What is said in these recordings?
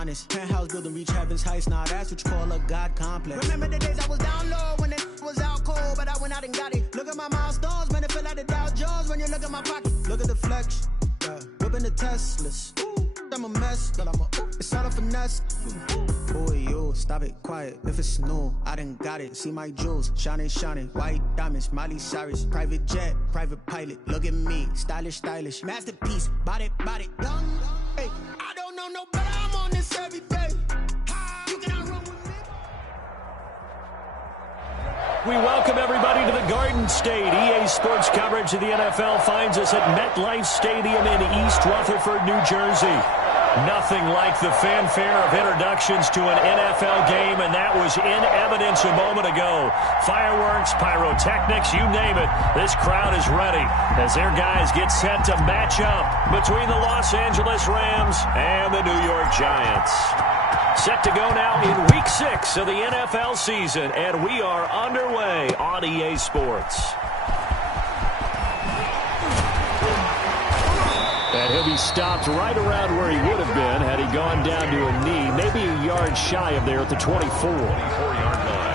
honest. Penthouse building, reach heaven's heights. Nah, that's what you call a God complex. Remember the days I was down low when it was out cold, but I went out and got it. Look at my milestones, man, it feel like the Dow Jones when you look at my pocket. Look at the flex, whipping the Teslas. I'm a mess, but it's all a finesse. Boy, you, stop it, quiet. If it's new, I done got it. See my jewels, shining, shining. White diamonds, Miley Cyrus. Private jet, private pilot. Look at me, stylish, stylish. Masterpiece, body, body. Young, hey, I don't know no better. I'm on this every day. You cannot run with me. We welcome everybody to the Garden State. EA Sports coverage of the NFL finds us at MetLife Stadium in East Rutherford, New Jersey. Nothing like the fanfare of introductions to an NFL game, and that was in evidence a moment ago. Fireworks, pyrotechnics, you name it. This crowd is ready as their guys get set to match up between the Los Angeles Rams and the New York Giants. Set to go now in Week 6 of the NFL season, and we are underway on EA Sports. And he'll be stopped right around where he would have been had he gone down to a knee, maybe a yard shy of there at the 24-yard line.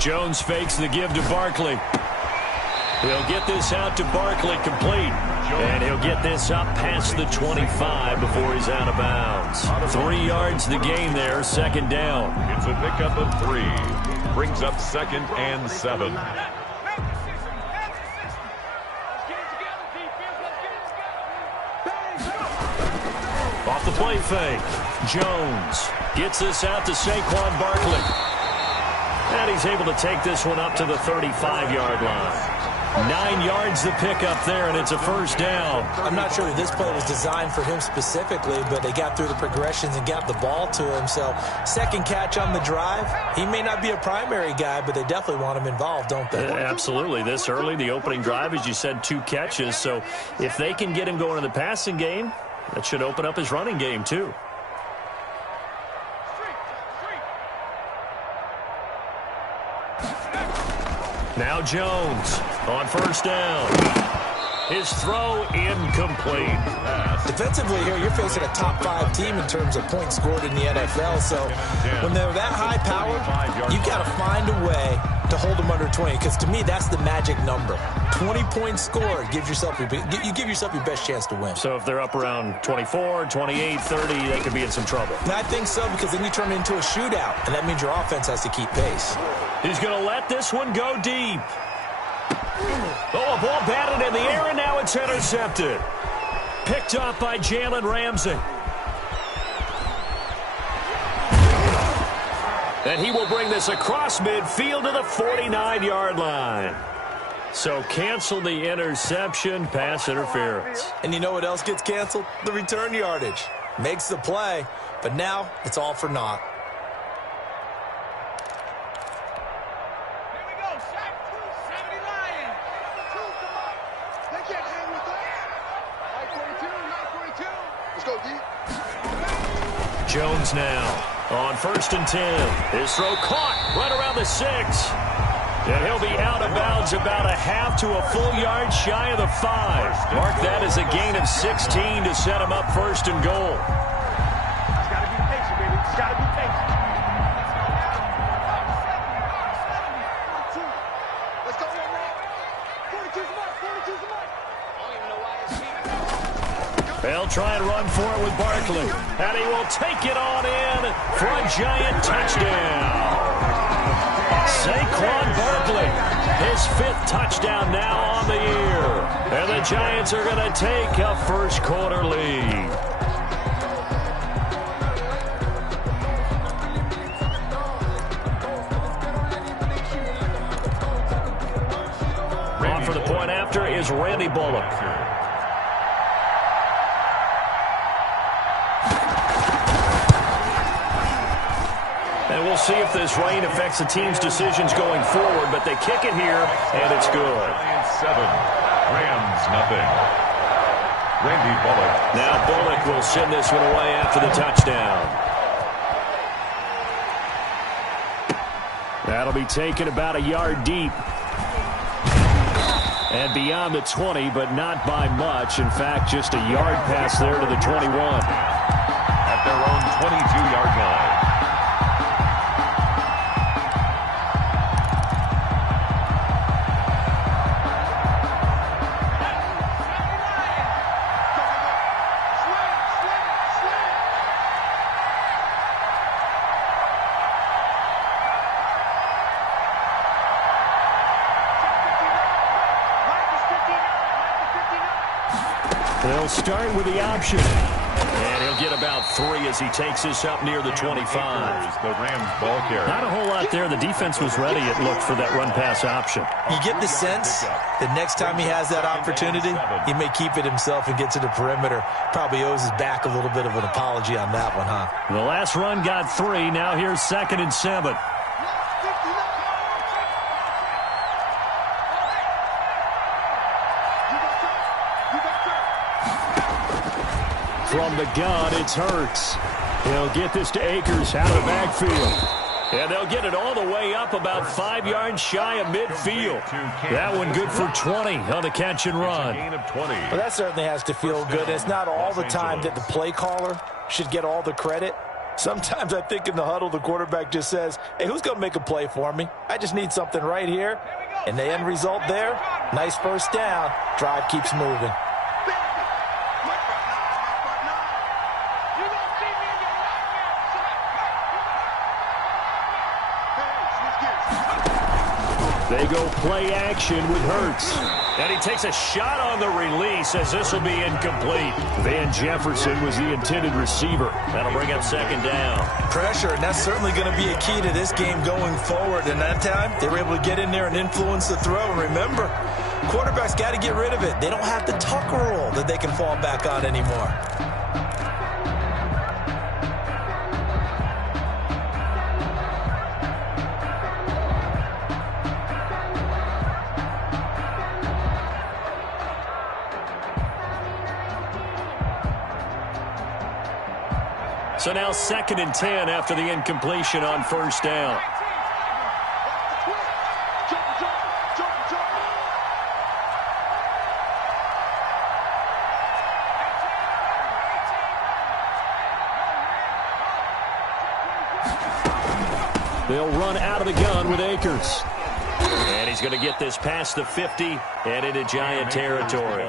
Jones fakes the give to Barkley. He'll get this out to Barkley complete. And he'll get this up past the 25 before he's out of bounds. 3 yards the gain there, second down. It's a pickup of 3. Brings up 2nd and 7. Off the play fake. Jones gets this out to Saquon Barkley. And he's able to take this one up to the 35-yard line. 9 yards the pickup there, and it's a first down. I'm not sure that this play was designed for him specifically, but they got through the progressions and got the ball to him. So, second catch on the drive. He may not be a primary guy, but they definitely want him involved, don't they? Absolutely. This early, the opening drive, as you said, 2 catches. So, if they can get him going in the passing game, that should open up his running game, too. Now Jones on first down. His throw incomplete. Defensively here, you're facing a top 5 team in terms of points scored in the NFL. So when they're that high powered, you've got to find a way to hold them under 20. Because to me, that's the magic number. 20 points scored. You give yourself your best chance to win. So if they're up around 24, 28, 30, they could be in some trouble. And I think so, because then you turn it into a shootout. And that means your offense has to keep pace. He's going to let this one go deep. Oh, a ball batted in the air, and now it's intercepted. Picked up by Jalen Ramsey. And he will bring this across midfield to the 49-yard line. So cancel the interception, pass interference. And you know what else gets canceled? The return yardage. Makes the play, but now it's all for naught. Jones now on 1st and 10. His throw caught right around the 6. And he'll be out of bounds about a half to a full yard shy of the 5. Mark that as a gain of 16 to set him up 1st and goal. It's got to be patient, baby. It's got to be patient. Let's go, man. 42's mark. 42's mark. I don't even know why it's cheating. They'll try and run for it with Barkley. And he will take it on in for a Giant touchdown. Saquon Barkley, his 5th touchdown now on the year. And the Giants are going to take a first-quarter lead. On for the point after is Randy Bullock. we'll see if this rain affects the team's decisions going forward, but they kick it here, and it's good. Giants 7, Rams nothing. Randy Bullock. Now Bullock will send this one away after the touchdown. That'll be taken about a yard deep. And beyond the 20, but not by much. In fact, just a yard pass there to the 21. At their own 22-yard line. They'll start with the option. And he'll get about 3 as he takes this up near the 25. The Rams ball carrier. Not a whole lot there. The defense was ready, it looked, for that run-pass option. You get the sense that next time he has that opportunity, he may keep it himself and get to the perimeter. Probably owes his back a little bit of an apology on that one, huh? The last run got 3. Now here's 2nd and 7. From the gun, it's Hurts. He'll get this to Akers out of the backfield. And they'll get it all the way up about 5 yards shy of midfield. That one good for 20 on the catch and run. Well, that certainly has to feel good. It's not all the time that the play caller should get all the credit. Sometimes I think in the huddle, the quarterback just says, hey, who's going to make a play for me? I just need something right here. And the end result there, nice first down. Drive keeps moving. They go play action with Hurts. And he takes a shot on the release as this will be incomplete. Van Jefferson was the intended receiver. That'll bring up 2nd down. Pressure, and that's certainly going to be a key to this game going forward. And that time, they were able to get in there and influence the throw. And remember, quarterbacks got to get rid of it. They don't have the tuck roll that they can fall back on anymore. So now 2nd and 10 after the incompletion on 1st down. They'll run out of the gun with Akers. And he's going to get this past the 50 and into Giant territory.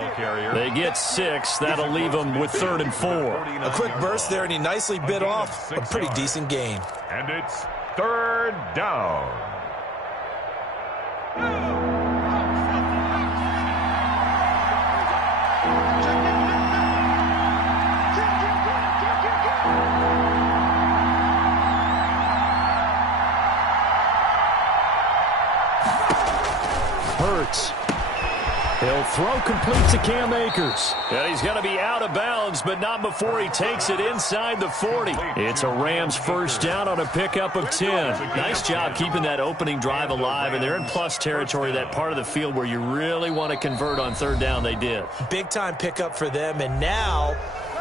They get 6. That'll leave them with 3rd and 4. A quick burst there, and he nicely bit off a pretty decent gain. And it's 3rd down. Hurts. He'll throw complete to Cam Akers. And he's going to be out of bounds, but not before he takes it inside the 40. It's a Rams first down on a pickup of 10. Nice job keeping that opening drive alive, and they're in plus territory, that part of the field where you really want to convert on 3rd down. They did. Big-time pickup for them, and now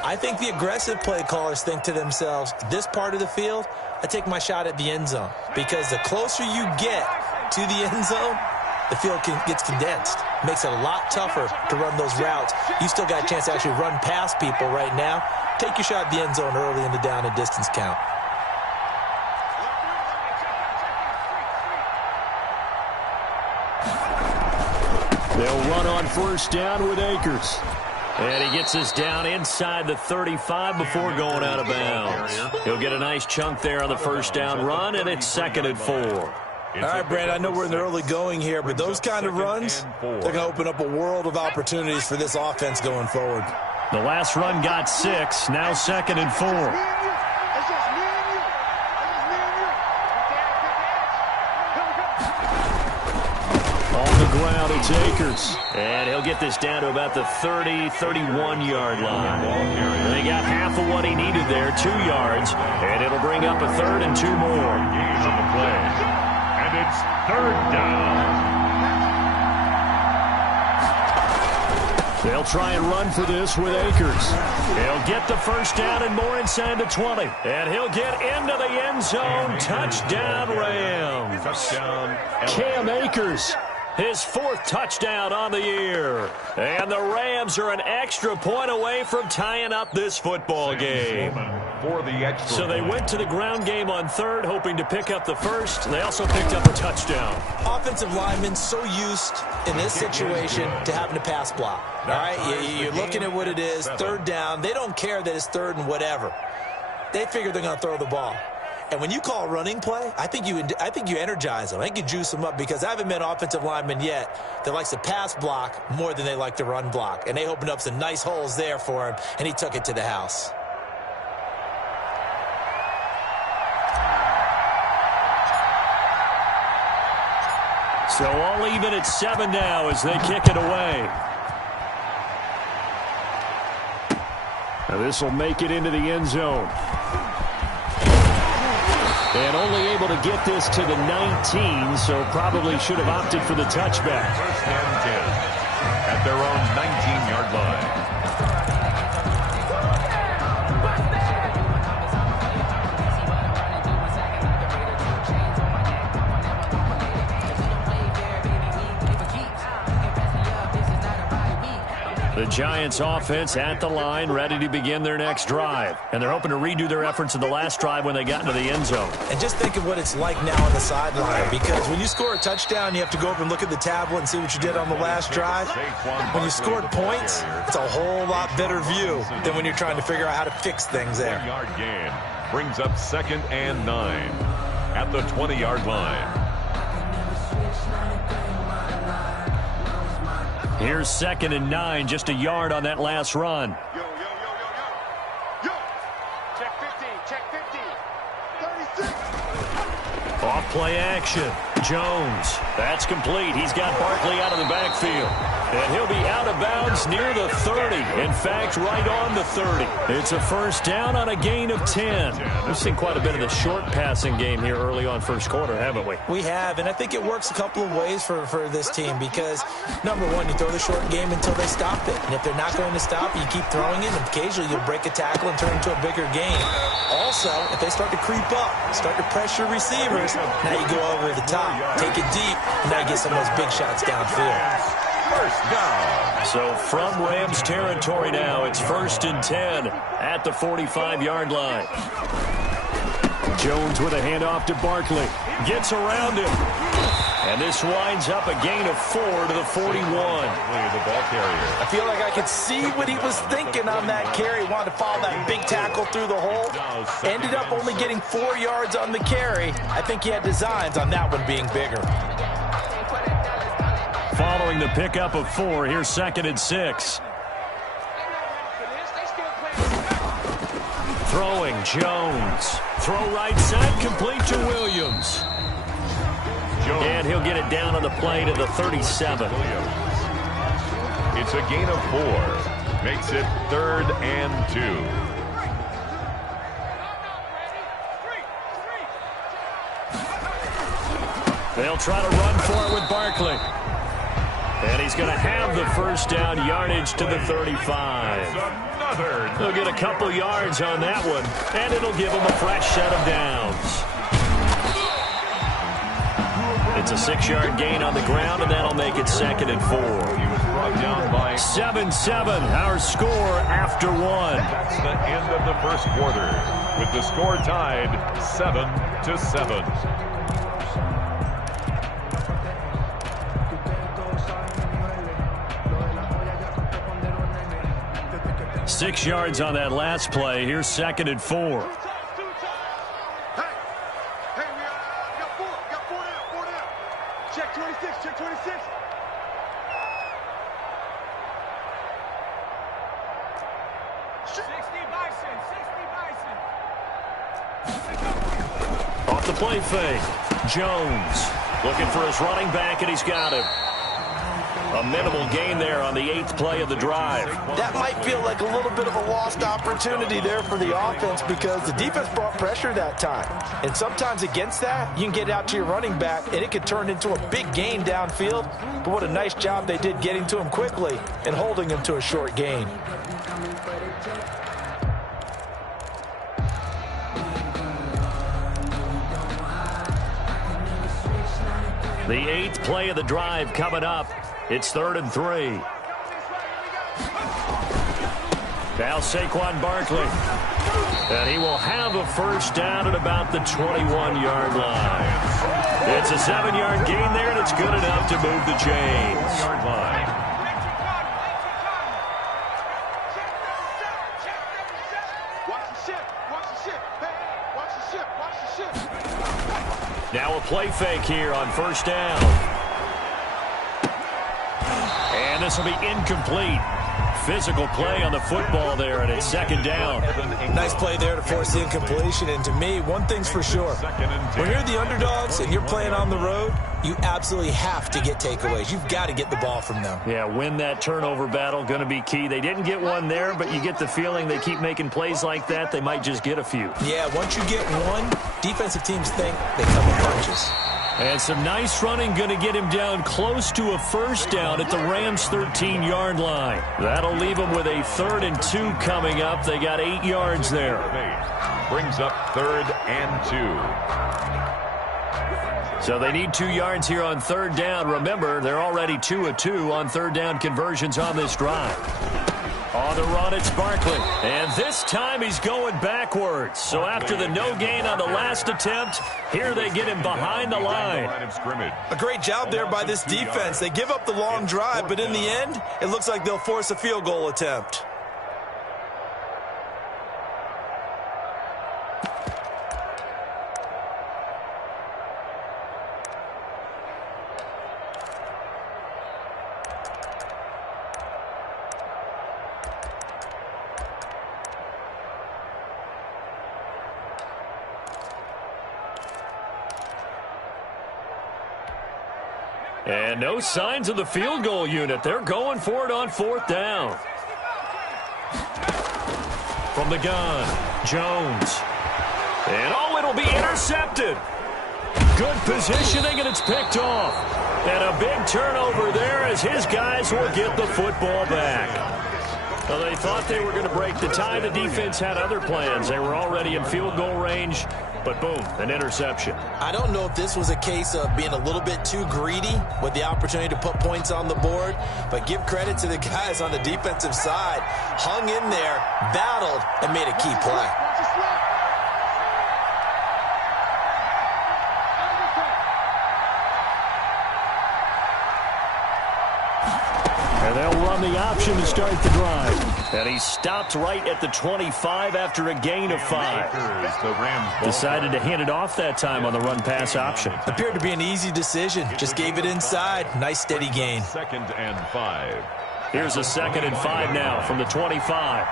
I think the aggressive play callers think to themselves, this part of the field, I take my shot at the end zone, because the closer you get to the end zone, the field gets condensed. Makes it a lot tougher to run those routes. You still got a chance to actually run past people right now. Take your shot at the end zone early in the down and distance count. They'll run on 1st down with Akers. And he gets us down inside the 35 before going out of bounds. He'll get a nice chunk there on the 1st down run, and it's 2nd and 4. All right, Brad, I know we're in the early going here, but those kind of runs, they're going to open up a world of opportunities for this offense going forward. The last run got 6, now 2nd and 4. On the ground, it's Akers. And he'll get this down to about the 30, 31-yard line. They got half half of what he needed there, 2 yards, and it'll bring up a 3rd and 2 more. Gains on the play. And it's 3rd down. They'll try and run for this with Akers. He'll get the 1st down and more inside the 20. And he'll get into the end zone. Touchdown, Rams. Touchdown. Cam Akers, his 4th touchdown on the year. And the Rams are an extra point away from tying up this football game. For the extra so they went to the ground game on 3rd, hoping to pick up the 1st. They also picked up a touchdown. Offensive linemen so used in this situation to having to pass block. All right, you're looking at what it is, 3rd down. They don't care that it's 3rd and whatever. They figure they're going to throw the ball. And when you call a running play, I think you energize them. I think you juice them up, because I haven't met an offensive lineman yet that likes to pass block more than they like to run block. And they opened up some nice holes there for him, and he took it to the house. So all even at 7 now as they kick it away. Now this will make it into the end zone. And only able to get this to the 19, so probably should have opted for the touchback. 1st and 10 at their own 19-yard line. The Giants offense at the line, ready to begin their next drive. And they're hoping to redo their efforts in the last drive when they got into the end zone. And just think of what it's like now on the sideline, because when you score a touchdown, you have to go over and look at the tablet and see what you did on the last drive. When you scored points, it's a whole lot better view than when you're trying to figure out how to fix things there. 1-yard gain brings up 2nd and 9 at the 20-yard line. Here's 2nd and 9, just a yard on that last run. Yo. Check 50, check 50. 36. Off play action. Jones. That's complete. He's got Barkley out of the backfield. And he'll be out of bounds near the 30. In fact, right on the 30. It's a 1st down on a gain of 10. We've seen quite a bit of the short passing game here early on 1st quarter, haven't we? We have, and I think it works a couple of ways for this team, because, number one, you throw the short game until they stop it. And if they're not going to stop it, you keep throwing it, and occasionally you'll break a tackle and turn it into a bigger gain. Also, if they start to creep up, start to pressure receivers, now you go over the top, take it deep, and now you get some of those big shots downfield. 1st down. So from Rams territory now, it's 1st and 10 at the 45-yard line. Jones with a handoff to Barkley. Gets around him. And this winds up a gain of 4 to the 41. The ball carrier. I feel like I could see what he was thinking on that carry. Wanted to follow that big tackle through the hole. Ended up only getting 4 yards on the carry. I think he had designs on that one being bigger. Following the pickup of 4, here's 2nd and 6. Throwing, Jones. Throw right side, complete to Williams. And he'll get it down on the play to the 37. It's a gain of 4. Makes it 3rd and 2. They'll try to run for it with Barkley. And he's going to have the 1st down, yardage to the 35. They'll get a couple yards on that one, and it'll give them a fresh set of downs. It's a 6-yard gain on the ground, and that'll make it 2nd and 4. 7-7, our score after 1. That's the end of the 1st quarter, with the score tied 7-7. 6 yards on that last play. Here's 2nd and 4. Hey, we got 4 down. Check 26, check 26. Off the play fake. Jones looking for his running back, and he's got him. A minimal gain there on the 8th play of the drive. That might feel like a little bit of a lost opportunity there for the offense because the defense brought pressure that time. And sometimes against that, you can get out to your running back, and it could turn into a big gain downfield. But what a nice job they did getting to him quickly and holding him to a short gain. The 8th play of the drive coming up. It's 3rd and 3. Now Saquon Barkley. And he will have a first down at about the 21-yard line. It's a 7-yard gain there, and it's good enough to move the chains. Yard line. Now a play fake here on first down. And this will be incomplete. Physical play on the football there, and it's 2nd down. Nice play there to force the incompletion. And to me, one thing's for sure. When you're the underdogs and you're playing on the road, you absolutely have to get takeaways. You've got to get the ball from them. Yeah, win that turnover battle, going to be key. They didn't get one there, but you get the feeling they keep making plays like that, they might just get a few. Yeah, once you get one, defensive teams think they come in bunches. And some nice running, going to get him down close to a first down at the Rams' 13-yard line. That'll leave them with a 3rd and 2 coming up. They got 8 yards there. Brings up 3rd and 2. So they need 2 yards here on 3rd down. Remember, they're already 2 of 2 on 3rd down conversions on this drive. On the run, it's Barkley. And this time he's going backwards. So after the no gain on the last attempt, here they get him behind the line. A great job there by this defense. They give up the long drive, but in the end, it looks like they'll force a field goal attempt. And no signs of the field goal unit. They're going for it on 4th down. From the gun, Jones. And it'll be intercepted. Good positioning, and it's picked off. And a big turnover there as his guys will get the football back. Well, they thought they were going to break the tie. The defense had other plans. They were already in field goal range. But boom, an interception. I don't know if this was a case of being a little bit too greedy with the opportunity to put points on the board, but give credit to the guys on the defensive side. Hung in there, battled, and made a key play. And they'll run the option to start the drive. And he stopped right at the 25 after a gain of 5. Decided to hand it off that time on the run-pass option. Appeared to be an easy decision. Just gave it inside. Nice steady gain. 2nd and 5. Here's a 2nd and 5 now from the 25.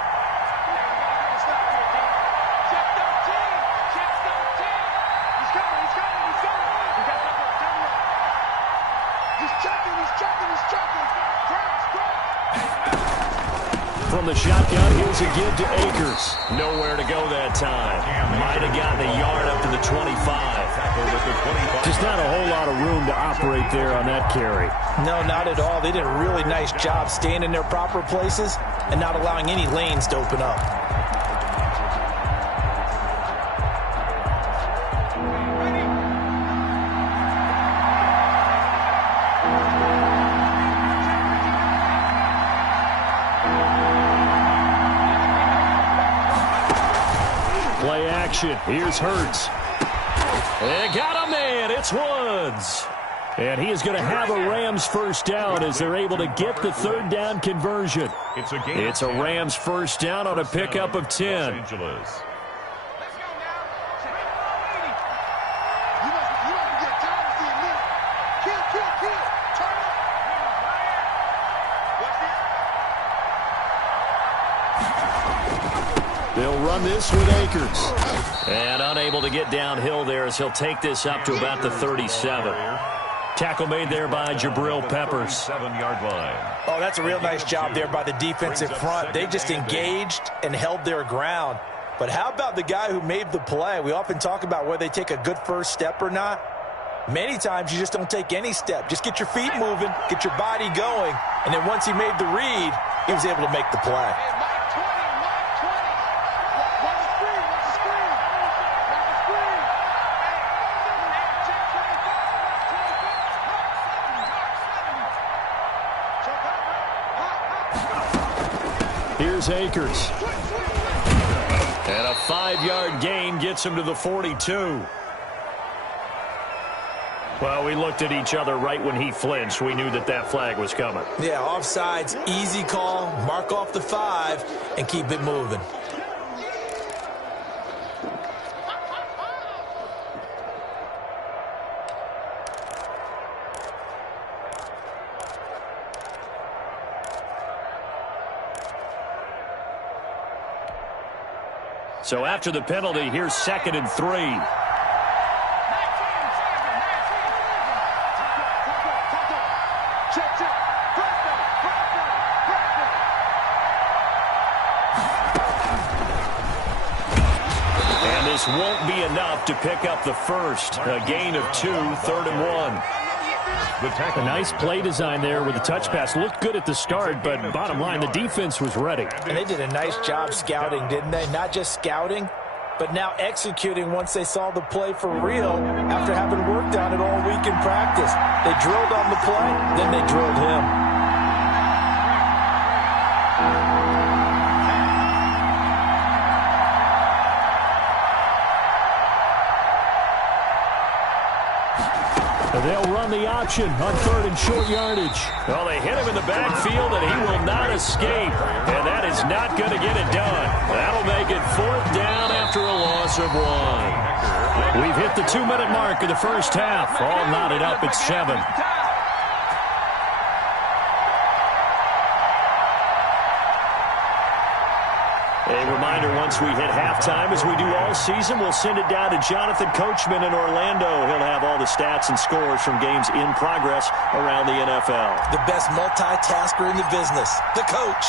From the shotgun, here's a give to Akers. Nowhere to go that time. Might have gotten a yard up to the 25. Just not a whole lot of room to operate there on that carry. No, not at all. They did a really nice job staying in their proper places and not allowing any lanes to open up. Play action. Here's Hurts. And got a man. It's Woods. And he is going to have a Rams first down as they're able to get the 3rd down conversion. It's a Rams first down on a pickup of 10. They'll run this with Akers. And unable to get downhill there as he'll take this up to about the 37. Tackle made there by Jabril Peppers. 7-yard line. Oh, that's a real nice job there by the defensive front. They just engaged and held their ground. But how about the guy who made the play? We often talk about whether they take a good first step or not. Many times you just don't take any step. Just get your feet moving, get your body going, and then once he made the read, he was able to make the play. Here's Akers. And a 5-yard gain gets him to the 42. Well, we looked at each other right when he flinched. We knew that that flag was coming. Yeah, offsides, easy call, mark off the 5, and keep it moving. So after the penalty, here's 2nd and 3. And this won't be enough to pick up the first. A gain of 2, 3rd and 1. A nice play design there with the touch pass. Looked good at the start, but bottom line, the defense was ready. And they did a nice job scouting, didn't they? Not just scouting, but now executing once they saw the play for real after having worked on it all week in practice. They drilled on the play, then they drilled him. They'll run the option on 3rd and short yardage. Well, they hit him in the backfield, and he will not escape. And that is not going to get it done. That'll make it 4th down after a loss of 1. We've hit the 2-minute mark of the first half. All knotted up at 7. A reminder, once we hit halftime, as we do all season, we'll send it down to Jonathan Coachman in Orlando. He'll have all the stats and scores from games in progress around the NFL. The best multitasker in the business, the coach.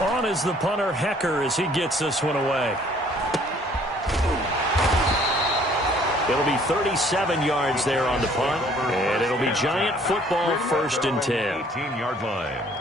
On is the punter, Hecker, as he gets this one away. It'll be 37 yards there on the punt, and it'll be Giant football, 1st and 10. 18-yard line.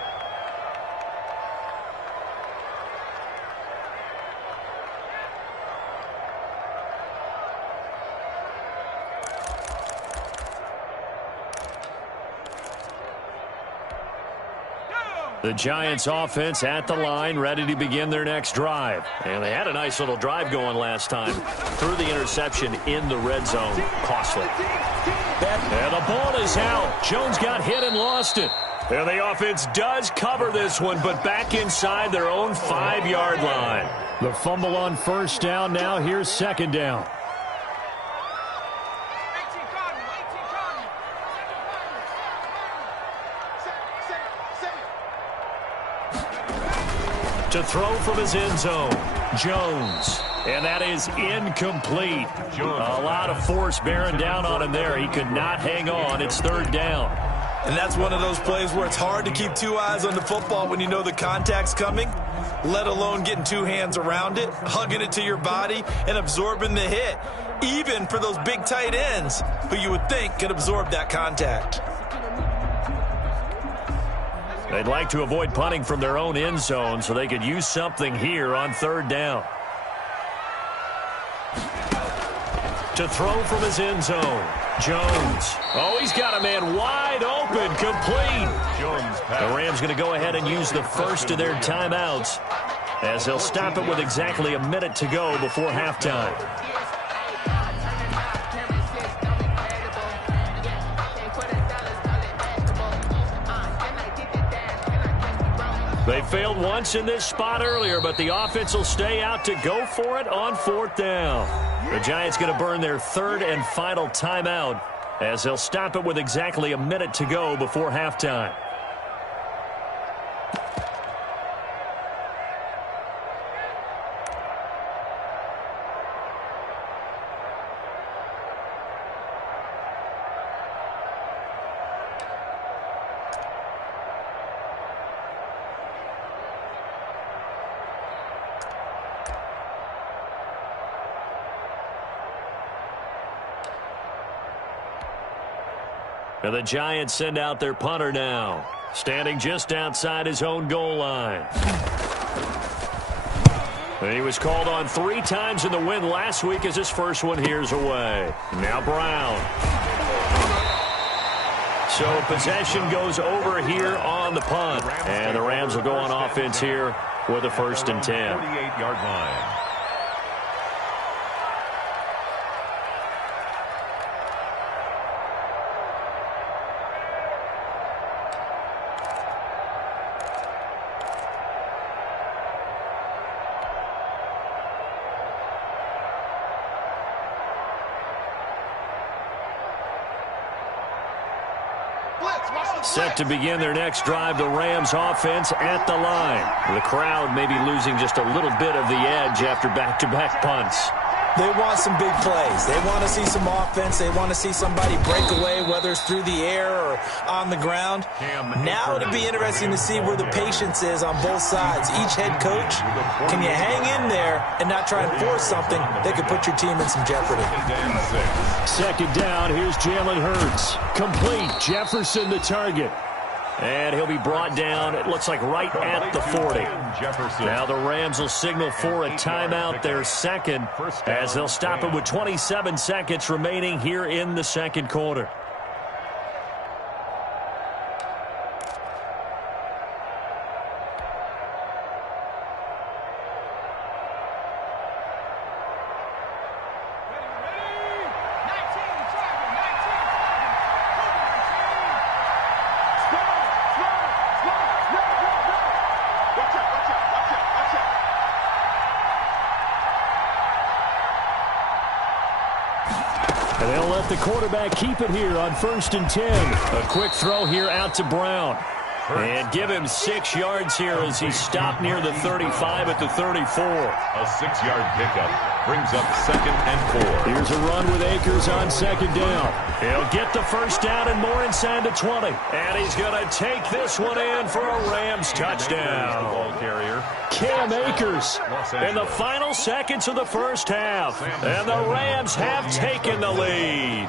The Giants offense at the line, ready to begin their next drive. And they had a nice little drive going last time. Threw the interception in the red zone. Costly. And the ball is out. Jones got hit and lost it. And the offense does cover this one, but back inside their own 5-yard line. The fumble on 1st down. Now here's 2nd down. To throw from his end zone, Jones. And that is incomplete. A lot of force bearing down on him there. He could not hang on. It's 3rd down. And that's one of those plays where it's hard to keep 2 eyes on the football when you know the contact's coming, let alone getting 2 hands around it, hugging it to your body, and absorbing the hit, even for those big tight ends who you would think could absorb that contact. They'd like to avoid punting from their own end zone so they could use something here on 3rd down. To throw from his end zone, Jones. Oh, he's got a man wide open, complete. The Rams going to go ahead and use the first of their timeouts as they'll stop it with exactly a minute to go before halftime. They failed once in this spot earlier, but the offense will stay out to go for it on 4th down. The Giants going to burn their 3rd and final timeout as they'll stop it with exactly a minute to go before halftime. And the Giants send out their punter now, standing just outside his own goal line. And he was called on 3 times in the win last week as his first one here's away. Now Brown. So possession goes over here on the punt. And the Rams will go on offense here with a 1st and 10. 48-yard line. Set to begin their next drive, the Rams offense at the line. The crowd may be losing just a little bit of the edge after back-to-back punts. They want some big plays. They want to see some offense. They want to see somebody break away, whether it's through the air or on the ground. Now it'll be interesting to see where the patience is on both sides. Each head coach, can you hang in there and not try and force something that could put your team in some jeopardy? 2nd down, here's Jalen Hurts. Complete, Jefferson the target. And he'll be brought down, it looks like right at the 40. Now the Rams will signal for a timeout, their second, as they'll stop it with 27 seconds remaining here in the second quarter. And they'll let the quarterback keep it here on 1st and 10. A quick throw here out to Brown. And give him 6 yards here as he stopped near the 35 at the 34. A 6-yard pickup brings up 2nd and 4. Here's a run with Akers on 2nd down. He'll get the 1st down and more inside the 20. And he's going to take this one in for a Rams touchdown. Ball carrier Cam Akers in the final seconds of the first half. And the Rams have taken the lead.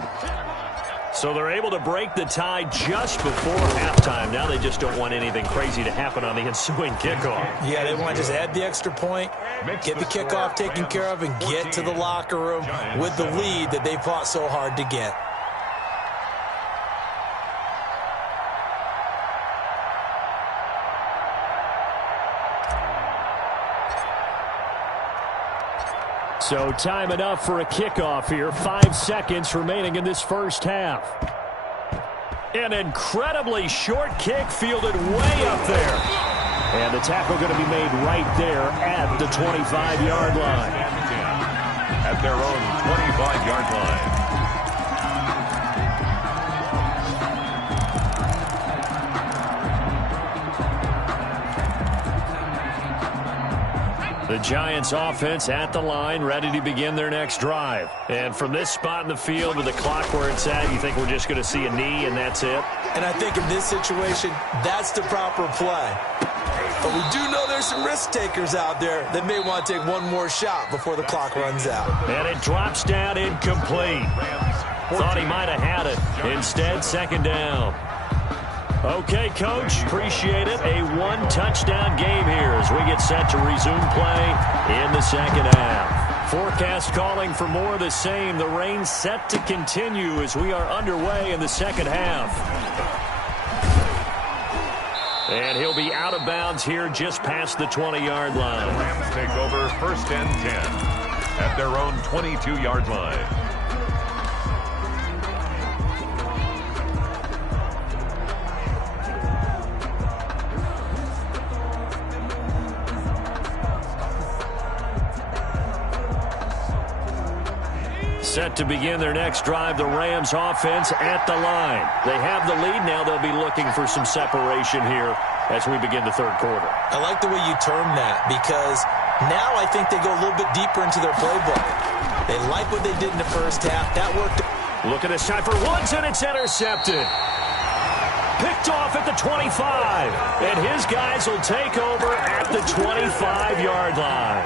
So they're able to break the tie just before halftime. Now they just don't want anything crazy to happen on the ensuing kickoff. Yeah, they want to just add the extra point, get the kickoff taken care of, and get to the locker room with the lead that they fought so hard to get. So time enough for a kickoff here. 5 seconds remaining in this first half. An incredibly short kick fielded way up there. And the tackle going to be made right there at the 25-yard line. At their own 25-yard line. The Giants offense at the line, ready to begin their next drive. And from this spot in the field with the clock where it's at, you think we're just going to see a knee and that's it? And I think in this situation, that's the proper play. But we do know there's some risk takers out there that may want to take one more shot before the clock runs out. And it drops down incomplete. Thought he might have had it. Instead, 2nd down. Okay, Coach, appreciate it. A 1-touchdown game here as we get set to resume play in the second half. Forecast calling for more of the same. The rain set to continue as we are underway in the second half. And he'll be out of bounds here just past the 20-yard line. The Rams take over 1st and 10 at their own 22-yard line. Set to begin their next drive, the Rams offense at the line. They have the lead. Now they'll be looking for some separation here as we begin the third quarter. I like the way you term that because now I think they go a little bit deeper into their playbook. They like what they did in the first half. That worked. Look at this time for Woods, and it's intercepted. Picked off at the 25. And his guys will take over at the 25-yard line.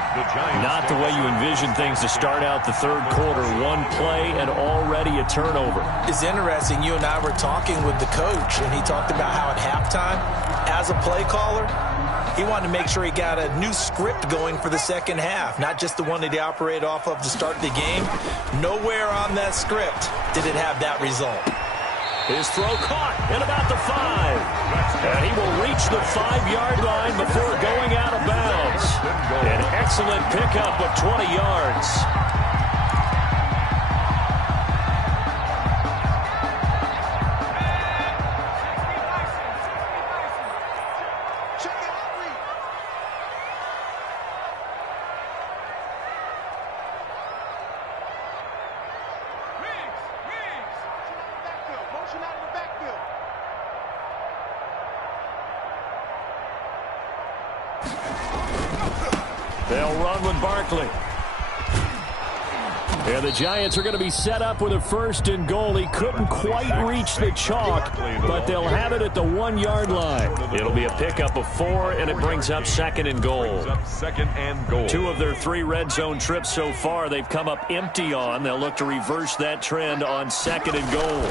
Not the way you envision things to start out the third quarter. One play and already a turnover. It's interesting. You and I were talking with the coach, and he talked about how at halftime, as a play caller, he wanted to make sure he got a new script going for the second half, not just the one that he operated off of to start the game. Nowhere on that script did it have that result. His throw caught at about the 5. And he will reach the 5-yard line before going out of bounds. An excellent pickup of 20 yards. They'll run with Barkley. And the Giants are going to be set up with a 1st and goal. He couldn't quite reach the chalk, but they'll have it at the 1-yard line. It'll be a pickup of 4, and it brings up 2nd and goal. 2 of their 3 red zone trips so far, they've come up empty on. They'll look to reverse that trend on 2nd and goal.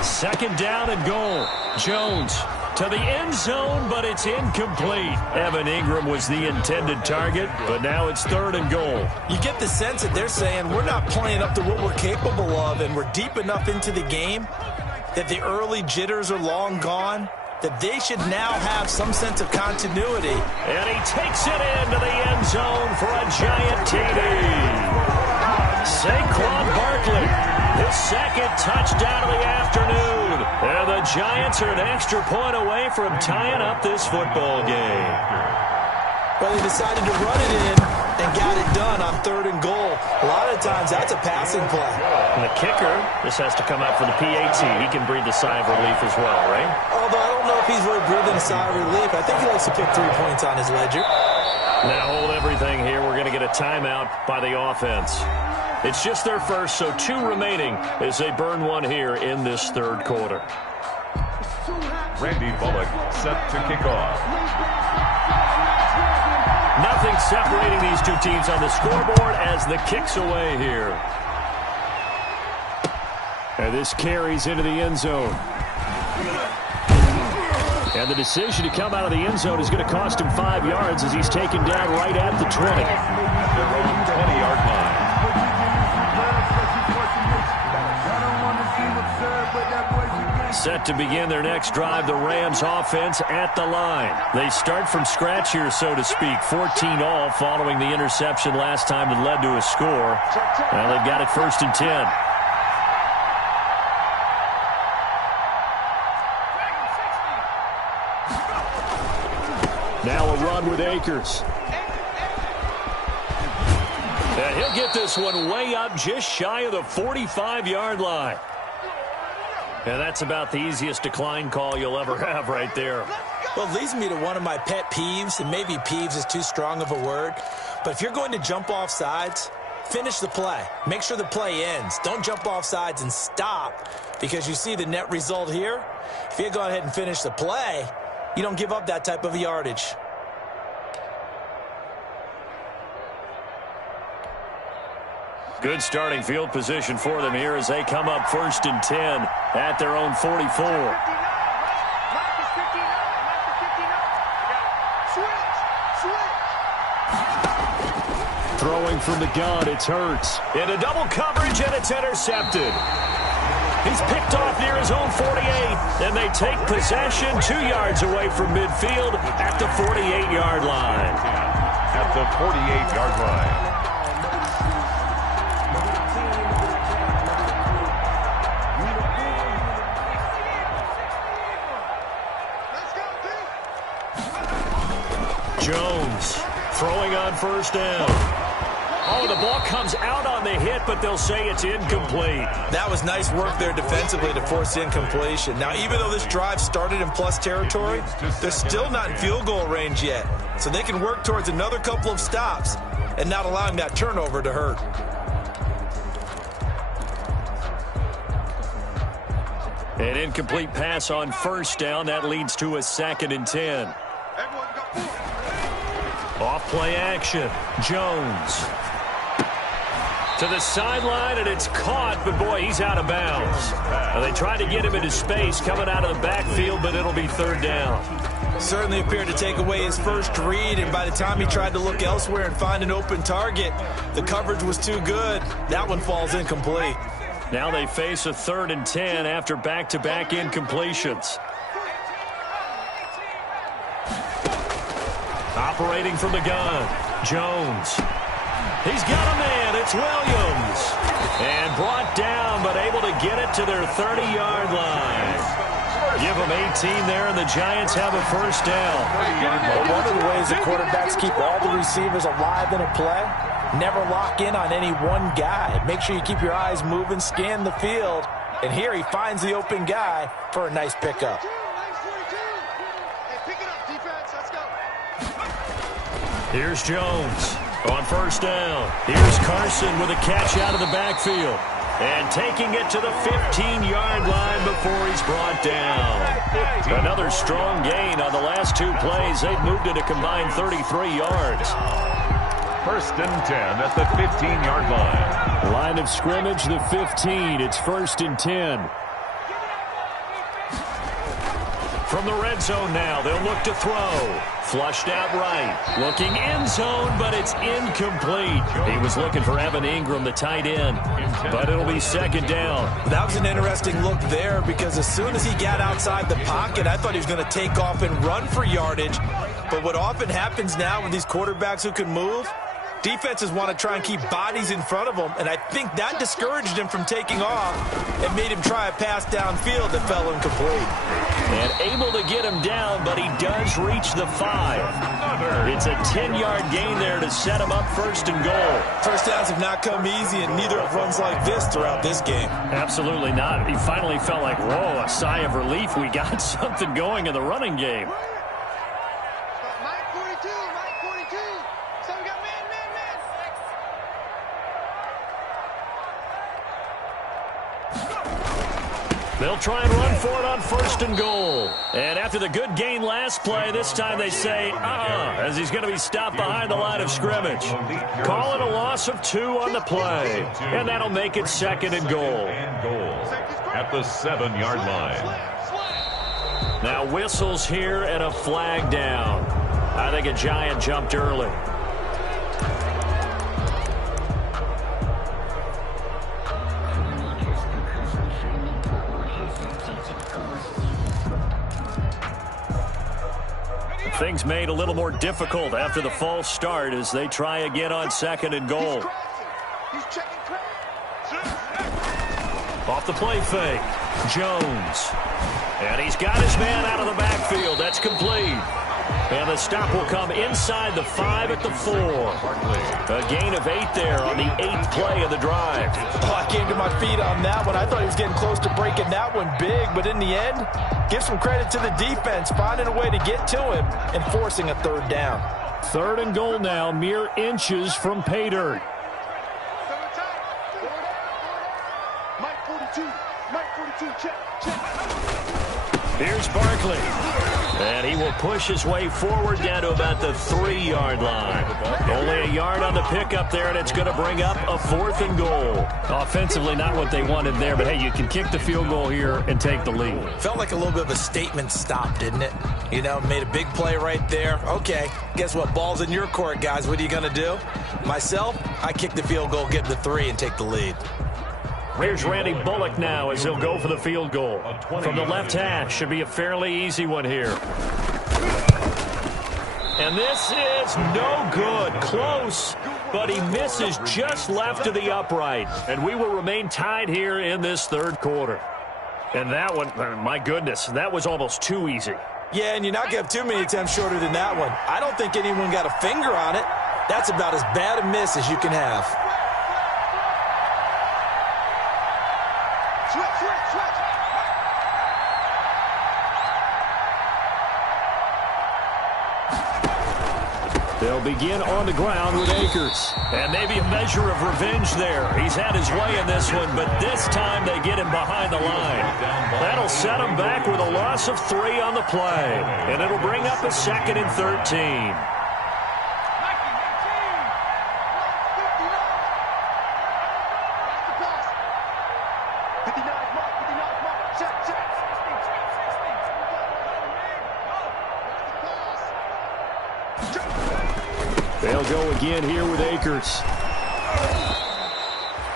2nd down and goal. Jones to the end zone, but it's incomplete. Evan Ingram was the intended target, but now it's 3rd and goal. You get the sense that they're saying we're not playing up to what we're capable of, and we're deep enough into the game that the early jitters are long gone, that they should now have some sense of continuity. And he takes it into the end zone for a giant TD. Saquon Barkley, his 2nd touchdown of the afternoon. And the Giants are an extra point away from tying up this football game. Well, they decided to run it in and got it done on 3rd and goal. A lot of times that's a passing play. And the kicker, this has to come out for the PAT. He can breathe a sigh of relief as well, right? Although I don't know if he's really breathing a sigh of relief. I think he likes to put 3 points on his ledger. Now hold everything here. We're going to get a timeout by the offense. It's just their first, so 2 remaining as they burn 1 here in this 3rd quarter. Randy Bullock set to kick off. Nothing separating these 2 teams on the scoreboard as the kick's away here. And this carries into the end zone. And the decision to come out of the end zone is going to cost him 5 yards as he's taken down right at the 20. Their own 20-yard line. Set to begin their next drive, the Rams offense at the line. They start from scratch here, so to speak. 14 all following the interception last time that led to a score. Well, they've got it 1st and 10. Now a run with Akers. And he'll get this one way up just shy of the 45-yard line. And that's about the easiest decline call you'll ever have right there. Well, it leads me to one of my pet peeves, and maybe peeves is too strong of a word. But if you're going to jump off sides, finish the play. Make sure the play ends. Don't jump off sides and stop, because you see the net result here. If you go ahead and finish the play, you don't give up that type of yardage. Good starting field position for them here as they come up 1st and 10 at their own 44. Throwing from the gun, it's Hurts. Into double coverage, and it's intercepted. He's picked off near his own 48, and they take possession 2 yards away from midfield at the 48-yard line. At the 48-yard line. Jones throwing on 1st down. Oh, the ball comes out on the hit, but they'll say it's incomplete. That was nice work there defensively to force incompletion. Now, even though this drive started in plus territory, they're still not in field goal range yet. So they can work towards another couple of stops and not allowing that turnover to hurt. An incomplete pass on first down. That leads to a 2nd and 10. Off play action. Jones to the sideline, and it's caught, but boy, he's out of bounds. They tried to get him into space coming out of the backfield, but it'll be 3rd down. Certainly appeared to take away his first read, and by the time he tried to look elsewhere and find an open target, the coverage was too good. That one falls incomplete. Now they face a 3rd and 10 after back-to-back incompletions. Operating from the gun, Jones. He's got a man. It's Williams. And brought down, but able to get it to their 30-yard line. Give them 18 there, and the Giants have a first down. Well, one of the ways the quarterbacks keep all the receivers alive in a play, never lock in on any one guy. Make sure you keep your eyes moving, scan the field. And here he finds the open guy for a nice pickup. Here's Jones on first down. Here's Carson with a catch out of the backfield. And taking it to the 15-yard line before he's brought down. Another strong gain on the last 2 plays. They've moved it a combined 33 yards. 1st and 10 at the 15-yard line. Line of scrimmage, the 15. It's 1st and 10. From the red zone now, they'll look to throw. Flushed out right. Looking end zone, but it's incomplete. He was looking for Evan Ingram, the tight end. But it'll be 2nd down. That was an interesting look there because as soon as he got outside the pocket, I thought he was going to take off and run for yardage. But what often happens now with these quarterbacks who can move, defenses want to try and keep bodies in front of them, and I think that discouraged him from taking off and made him try a pass downfield that fell incomplete. And able to get him down, but he does reach the 5. It's a 10-yard gain there to set him up 1st and goal. First downs have not come easy, and neither have runs like this throughout this game. Absolutely not. He finally felt like, whoa, a sigh of relief. We got something going in the running game. They'll try and run for it on 1st and goal. And after the good gain last play, this time they say, as he's going to be stopped behind the line of scrimmage. Call it a loss of 2 on the play. And that'll make it 2nd and goal. At the 7-yard line. Now whistles here and a flag down. I think a Giant jumped early. Things made a little more difficult after the false start as they try again on 2nd and goal. Off the play fake, Jones. And he's got his man out of the backfield. That's complete. And the stop will come inside the 5 at the 4. A gain of 8 there on the 8th play of the drive. Oh, I came to my feet on that one. I thought he was getting close to breaking that one big, but in the end, give some credit to the defense, finding a way to get to him and forcing a 3rd down. 3rd and goal now, mere inches from pay dirt. Mike 42, check. Here's Barkley. And he will push his way forward down to about the 3-yard line. Only a yard on the pickup there, and it's going to bring up a 4th and goal. Offensively, not what they wanted there, but hey, you can kick the field goal here and take the lead. Felt like a little bit of a statement stop, didn't it? You know, made a big play right there. Okay, guess what? Ball's in your court, guys. What are you going to do? Myself, I kick the field goal, get the 3, and take the lead. Here's Randy Bullock now as he'll go for the field goal. From the left hash, should be a fairly easy one here. And this is no good. Close, but he misses just left to the upright. And we will remain tied here in this 3rd quarter. And that one, my goodness, that was almost too easy. Yeah, and you're not going to have too many attempts shorter than that one. I don't think anyone got a finger on it. That's about as bad a miss as you can have. They'll begin on the ground with Akers. And maybe a measure of revenge there. He's had his way in this one, but this time they get him behind the line. That'll set him back with a loss of 3 on the play. And it'll bring up a 2nd and 13. They'll go again here with Akers.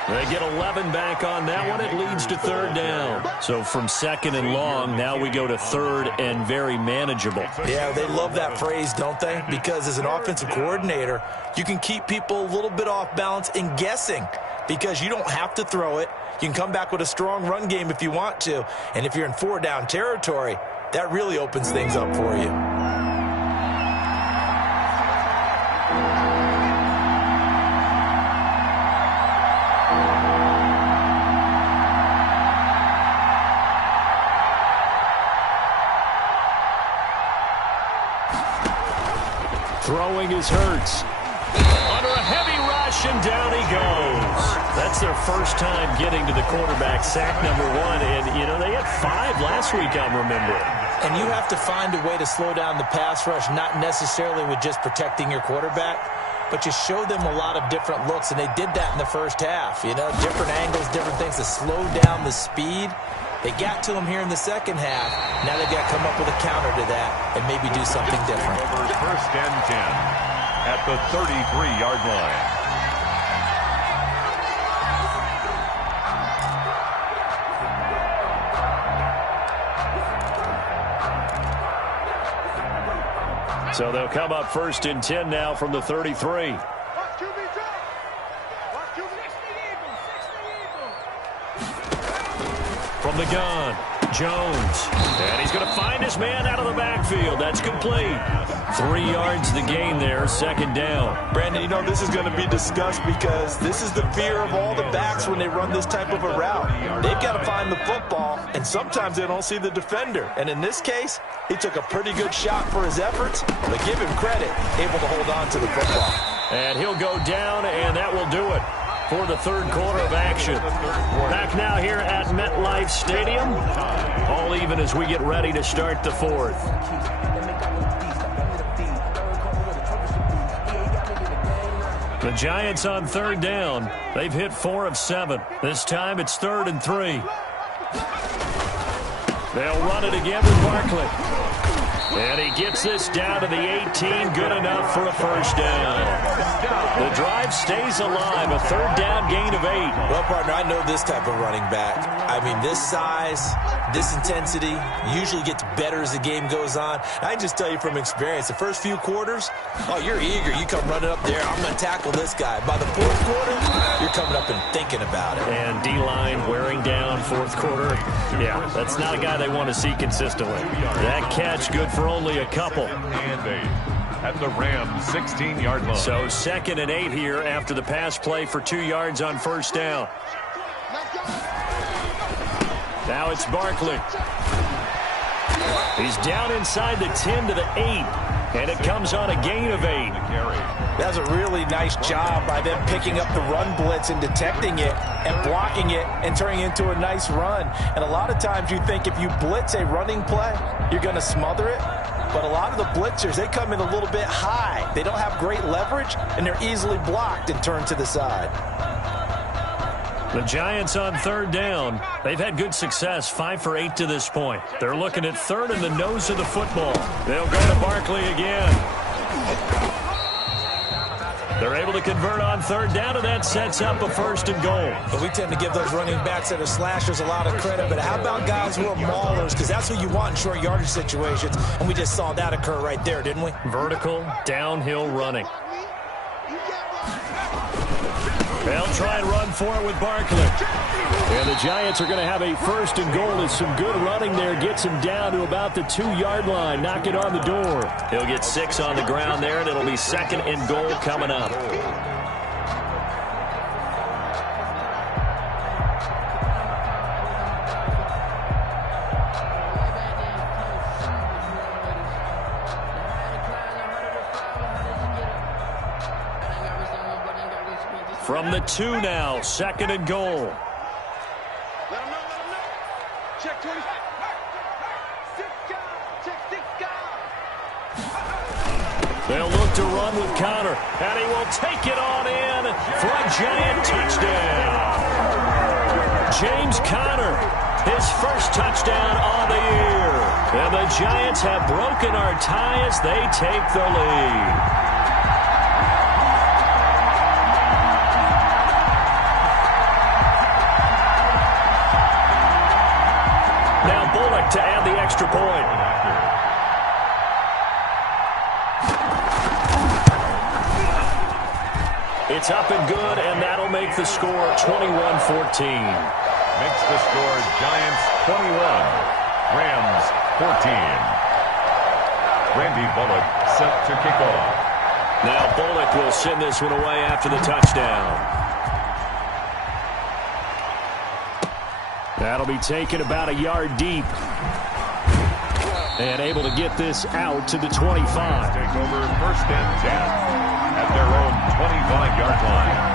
They get 11 back on that one. It leads to 3rd down. So from 2nd and long, now we go to 3rd and very manageable. Yeah, they love that phrase, don't they? Because as an offensive coordinator, you can keep people a little bit off balance and guessing because you don't have to throw it. You can come back with a strong run game if you want to. And if you're in 4-down territory, that really opens things up for you. Throwing is Hurts. Under a heavy rush, and down he goes. That's their first time getting to the quarterback, sack number 1. And, you know, they had 5 last week, I'm remembering. And you have to find a way to slow down the pass rush, not necessarily with just protecting your quarterback, but you show them a lot of different looks, and they did that in the first half. You know, different angles, different things to slow down the speed. They got to him here in the second half. Now they've got to come up with a counter to that and maybe do something different. 1st and 10 at the 33-yard line. So they'll come up 1st and 10 now from the 33. From the gun, Jones. And he's going to find his man out of the backfield. That's complete. 3 yards the gain there, 2nd down. Brandon, you know, this is going to be discussed because this is the fear of all the backs when they run this type of a route. They've got to find the football, and sometimes they don't see the defender. And in this case, he took a pretty good shot for his efforts, but give him credit, able to hold on to the football. And he'll go down, and that will do it for the 3rd quarter of action. Back now here at MetLife Stadium. All even as we get ready to start the 4th. The Giants on 3rd down. They've hit 4 of 7. This time it's 3rd and 3. They'll run it again with Barkley. And he gets this down to the 18, good enough for a 1st down. The drive stays alive, a 3rd down gain of 8. Well, partner, I know this type of running back. I mean, this size, this intensity usually gets better as the game goes on. I can just tell you from experience, the first few quarters, oh, you're eager. You come running up there, I'm going to tackle this guy. By the 4th quarter, you're coming up and thinking about it. And D-line wearing down 4th quarter. Yeah, that's not a guy they want to see consistently. That catch good for only a couple. And 8 at the Rams 16-yard line. So 2nd and 8 here after the pass play for 2 yards on 1st down. Now it's Barkley. He's down inside the 10 to the 8. And it comes on a gain of 8. That's a really nice job by them picking up the run blitz and detecting it and blocking it and turning it into a nice run. And a lot of times you think if you blitz a running play, you're going to smother it. But a lot of the blitzers, they come in a little bit high. They don't have great leverage, and they're easily blocked and turned to the side. The Giants on 3rd down. They've had good success, 5 for 8 to this point. They're looking at 3rd in the nose of the football. They'll go to Barkley again. They're able to convert on 3rd down, and that sets up a 1st and goal. But we tend to give those running backs that are slashers a lot of credit. But how about guys who are maulers? Because that's who you want in short yardage situations. And we just saw that occur right there, didn't we? Vertical, downhill running. They'll try and run for it with Barkley. And the Giants are going to have a 1st and goal as some good running there gets him down to about the 2-yard line. Knock it on the door. He'll get 6 on the ground there, and it'll be 2nd and goal coming up. From the 2 now, 2nd and goal. Let him know, let him know. Check 25. Check 6 guys. They'll look to run with Connor, and he will take it on in for a Giant touchdown. James Conner, his first touchdown on the year. And the Giants have broken our tie as they take the lead. Now Bullock to add the extra point. It's up and good, and that'll make the score 21-14. Makes the score Giants 21, Rams 14. Randy Bullock set to kick off. Now Bullock will send this one away after the touchdown. That'll be taken about a yard deep. And able to get this out to the 25. Take over 1st and 10 at their own 25-yard line.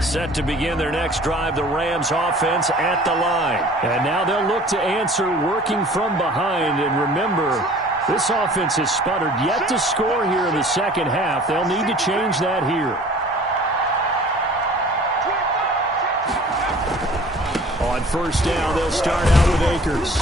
Set to begin their next drive, the Rams offense at the line. And now they'll look to answer working from behind. And remember, this offense has sputtered yet to score here in the second half. They'll need to change that here. On 1st down, they'll start out with Akers.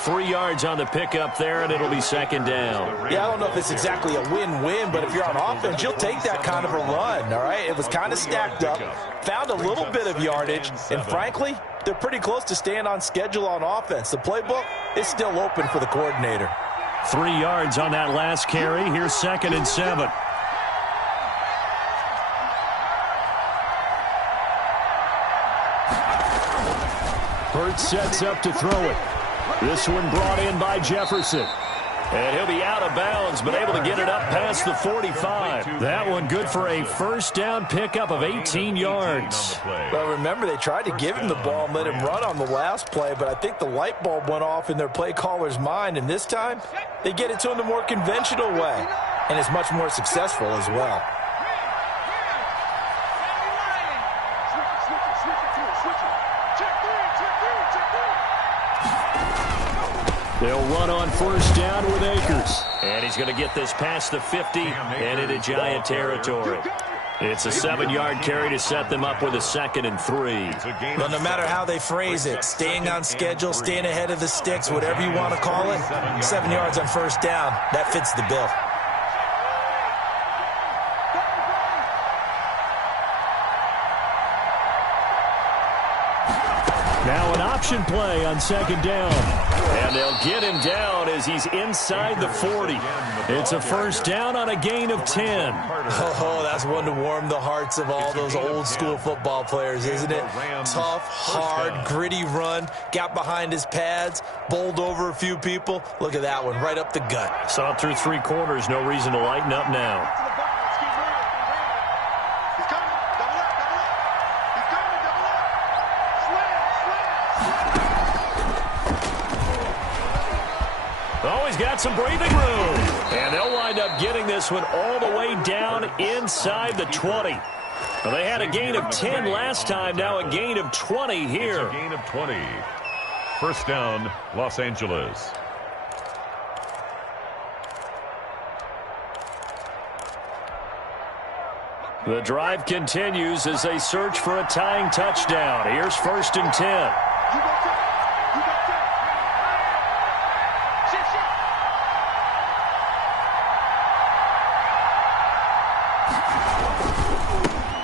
3 yards on the pickup there, and it'll be 2nd down. Yeah, I don't know if it's exactly a win-win, but if you're on offense, you'll take that kind of a run, all right? It was kind of stacked up, found a little bit of yardage, and frankly, they're pretty close to staying on schedule on offense. The playbook is still open for the coordinator. 3 yards on that last carry. Here's 2nd and 7. Hurts sets up to throw it. This one brought in by Jefferson. And he'll be out of bounds, but able to get it up past the 45. That one good for a 1st down pickup of 18 yards. Well, remember, they tried to give him the ball and let him run on the last play, but I think the light bulb went off in their play caller's mind, and this time they get it to him the more conventional way, and it's much more successful as well. They'll run on 1st down with Akers. And he's going to get this past the 50 and into Giant territory. It's a 7-yard carry to set them up with a 2nd and 3. Well, no matter how they phrase it, staying on schedule, staying ahead of the sticks, whatever you want to call it, 7 yards on 1st down, that fits the bill. Now an option play on 2nd down. And they'll get him down as he's inside the 40. It's a 1st down on a gain of 10. Oh, that's one to warm the hearts of all those old school football players, isn't it? Tough, hard, gritty run, got behind his pads, bowled over a few people. Look at that one, right up the gut. Saw it through 3 quarters, no reason to lighten up now. Always got some breathing room. And they'll wind up getting this one all the way down inside the 20. Well, they had a gain of 10 last time, now a gain of 20 here. It's a gain of 20. 1st down, Los Angeles. The drive continues as they search for a tying touchdown. Here's 1st and 10.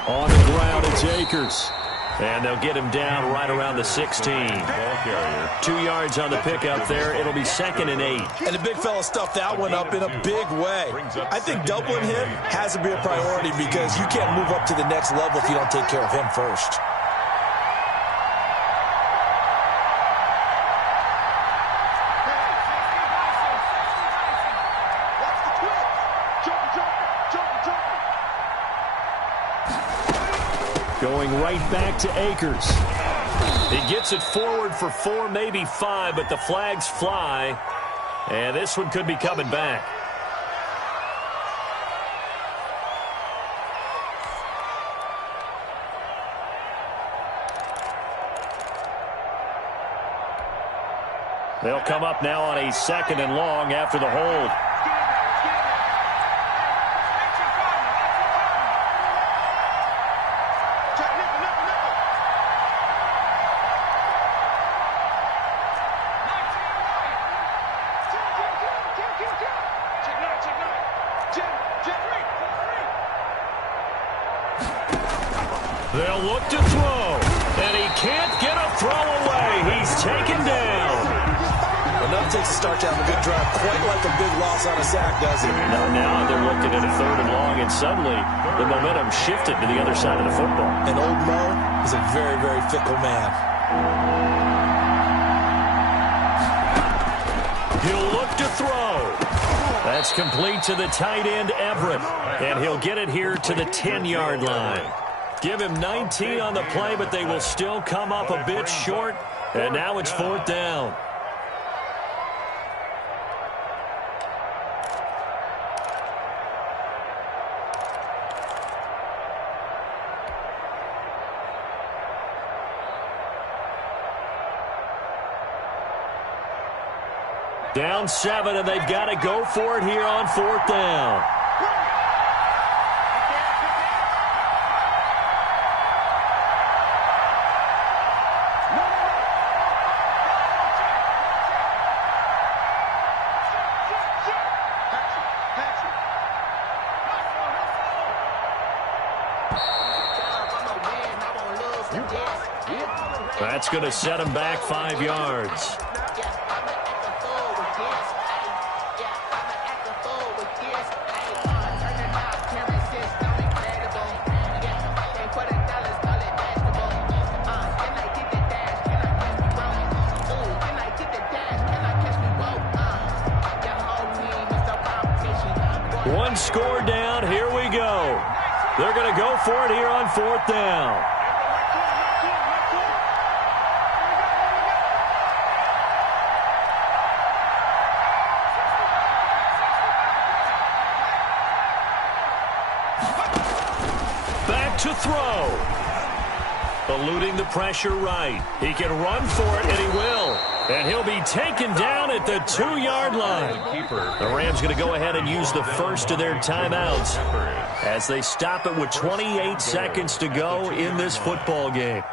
On the ground, it's Akers. And they'll get him down right around the 16. Ball carrier. 2 yards on the pickup there. It'll be 2nd and 8. And the big fella stuffed that one up in a big way. I think doubling him has to be a priority because you can't move up to the next level if you don't take care of him first. Going right back to Akers. He gets it forward for 4, maybe 5, but the flags fly. And this one could be coming back. They'll come up now on a 2nd and long after the hold. They'll look to throw, and he can't get a throw away. He's taken down. Enough takes a start to have a good drive, quite like a big loss on a sack, doesn't it? Now they're looking at a 3rd and long, and suddenly the momentum shifted to the other side of the football. And old Mo is a very, very fickle man. He'll look to throw. That's complete to the tight end, Everett. And he'll get it here to the 10-yard line. Give him 19 on the play, but they will still come up a bit short. And now it's 4th down. Down 7, and they've got to go for it here on 4th down. That's going to set him back 5 yards. One score down. Here we go. They're going to go for it here on 4th down. Back to throw. Eluding the pressure right. He can run for it, and he will. And he'll be taken down at the 2-yard line. The Rams going to go ahead and use the first of their timeouts as they stop it with 28 seconds to go in this football game.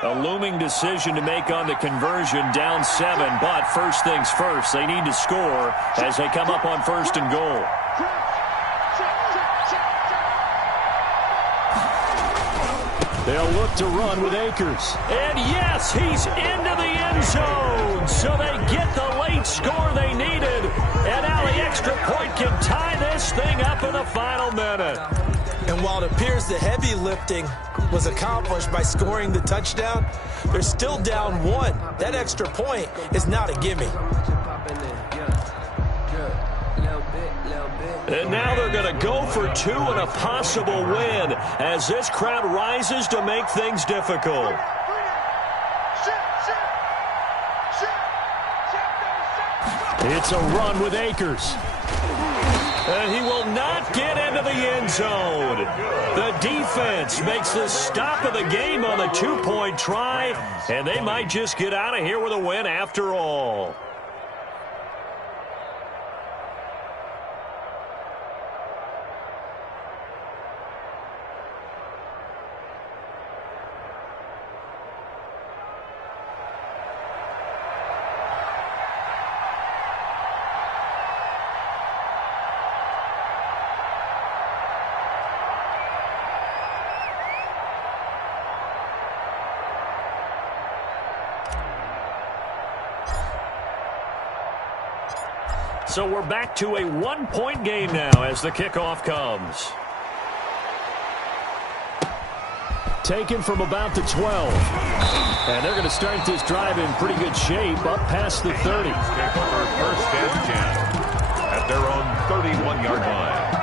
A looming decision to make on the conversion, down 7, but first things first, they need to score as they come up on 1st and goal. They'll look to run with Akers. And yes, he's into the end zone. So they get the late score they needed. And now the extra point can tie this thing up in the final minute. And while it appears the heavy lifting was accomplished by scoring the touchdown, they're still down 1. That extra point is not a gimme. And now they're going to go for 2 and a possible win as this crowd rises to make things difficult. It's a run with Akers. And he will not get into the end zone. The defense makes the stop of the game on the 2-point try, and they might just get out of here with a win after all. So we're back to a one-point game now as the kickoff comes. Taken from about the 12. And they're going to start this drive in pretty good shape, up past the 30. First and 10 at their own 31-yard line.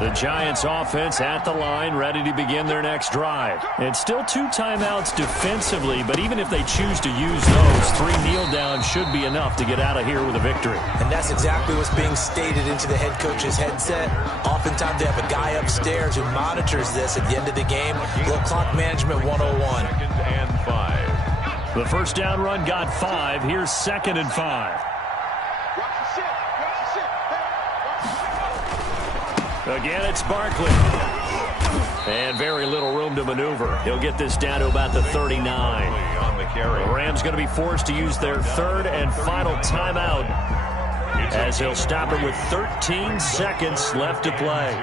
The Giants offense at the line, ready to begin their next drive. It's still 2 timeouts defensively, but even if they choose to use those, 3 kneel downs should be enough to get out of here with a victory. And that's exactly what's being stated into the head coach's headset. Oftentimes they have a guy upstairs who monitors this at the end of the game. Little clock management 101. 2nd and 5. The first down run got 5. Here's 2nd and 5. Again, it's Barkley. And very little room to maneuver. He'll get this down to about the 39. On the carry. The Rams going to be forced to use their 3rd and final timeout as he'll stop it with 13 seconds left to play.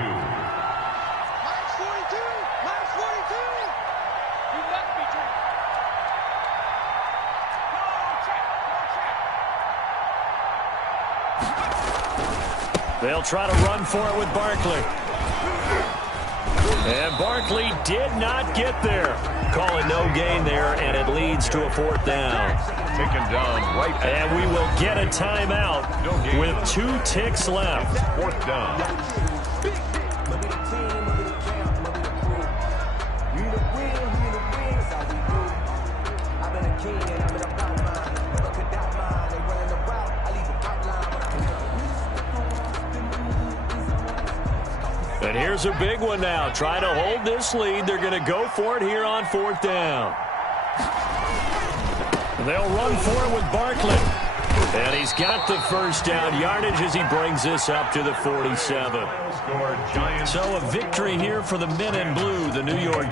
They'll try to run for it with Barkley. And Barkley did not get there. Calling no gain there, and it leads to a 4th down. Taken down right. And we will get a timeout with 2 ticks left. 4th down. And here's a big one now. Trying to hold this lead. They're going to go for it here on 4th down. They'll run for it with Barkley. And he's got the first down yardage as he brings this up to the 47. So a victory here for the men in blue, the New York